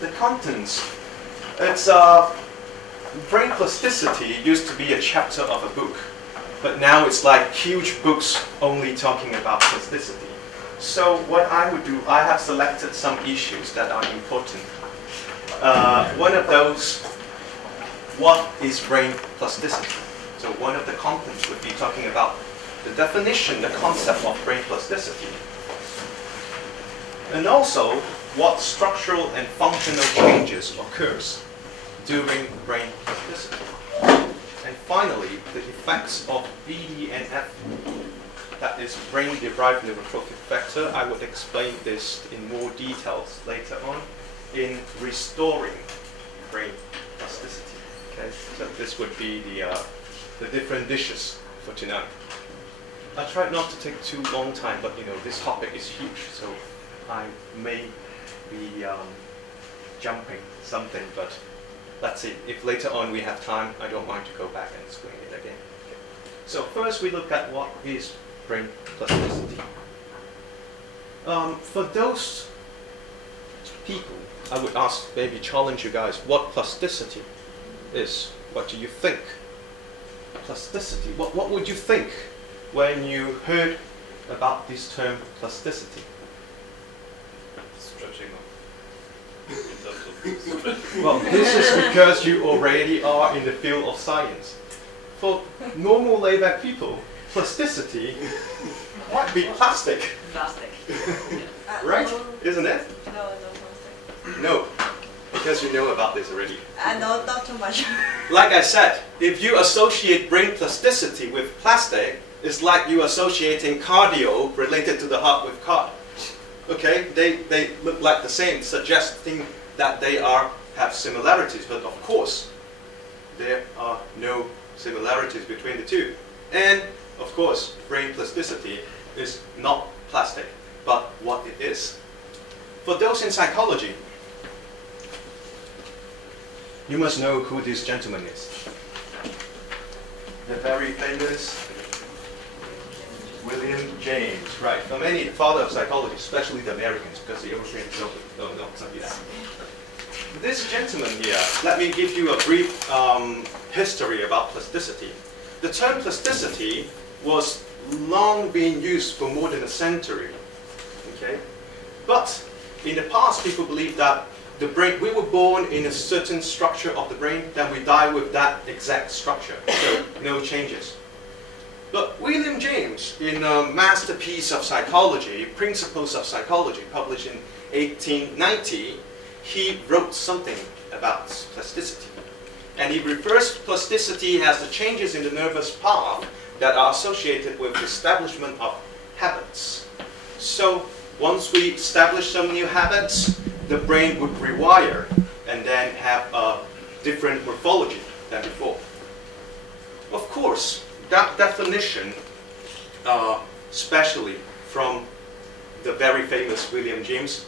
the contents. It's brain plasticity used to be a chapter of a book, but now it's like huge books only talking about plasticity. So what I would do, I have selected some issues that are important. One of those, what is brain plasticity? So one of the contents would be talking about the definition, the concept of brain plasticity. And also, what structural and functional changes occurs during brain plasticity. And finally, the effects of BDNF, that is brain-derived neurotrophic factor. I would explain this in more details later on in restoring brain plasticity. Okay, so this would be the different dishes for tonight. I tried not to take too long time, but this topic is huge, so I may be jumping something, but let's see. If later on we have time, I don't mind to go back and explain it again. Okay. So first we look at what is brain plasticity. For those people, I would ask, maybe challenge you guys, what plasticity is. What do you think? Plasticity. What would you think when you heard about this term plasticity? Stretching up. Well, this is because you already are in the field of science. For normal layback people, plasticity might be plastic. Plastic. Right? Isn't it? No, no plastic. No, because you know about this already. No, not too much. Like I said, if you associate brain plasticity with plastic, it's like you associating cardio related to the heart with card. Okay, they look like the same, suggesting that they have similarities, but of course, there are no similarities between the two. And of course, brain plasticity is not plastic, but what it is. For those in psychology, you must know who this gentleman is. The very famous William James. Right, for many, the father of psychology, especially the Americans, because the Europeans don't know something like that. This gentleman here, let me give you a brief history about plasticity. The term plasticity was long being used for more than a century. Okay? But in the past, people believed that the brain, we were born in a certain structure of the brain, then we die with that exact structure. So no changes. But William James, in a masterpiece of psychology, Principles of Psychology, published in 1890, he wrote something about plasticity. And he refers to plasticity as the changes in the nervous path that are associated with the establishment of habits. So once we establish some new habits, the brain would rewire and then have a different morphology than before. Of course, that definition, especially from the very famous William James,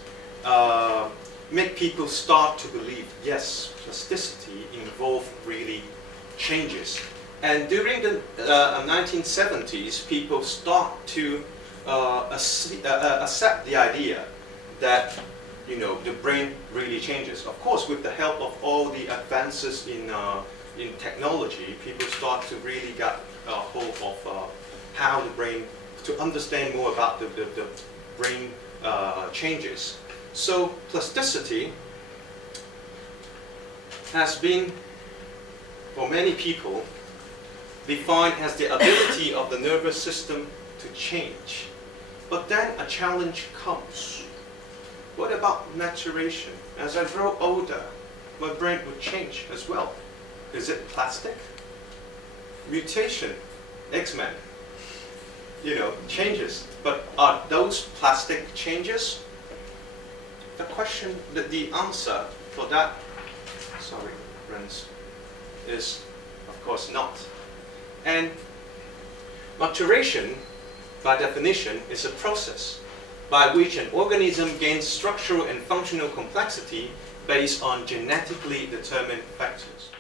make people start to believe, yes, plasticity involved really changes. And during the 1970s, people start to accept the idea that the brain really changes. Of course, with the help of all the advances in technology, people start to really get a hold of how the brain, to understand more about the brain changes. So plasticity has been, for many people, defined as the ability of the nervous system to change. But then a challenge comes. What about maturation? As I grow older, my brain would change as well. Is it plastic? Mutation, X-Men, changes. But are those plastic changes? The question, the answer for that, sorry, friends, is of course not. And maturation, by definition, is a process by which an organism gains structural and functional complexity based on genetically determined factors.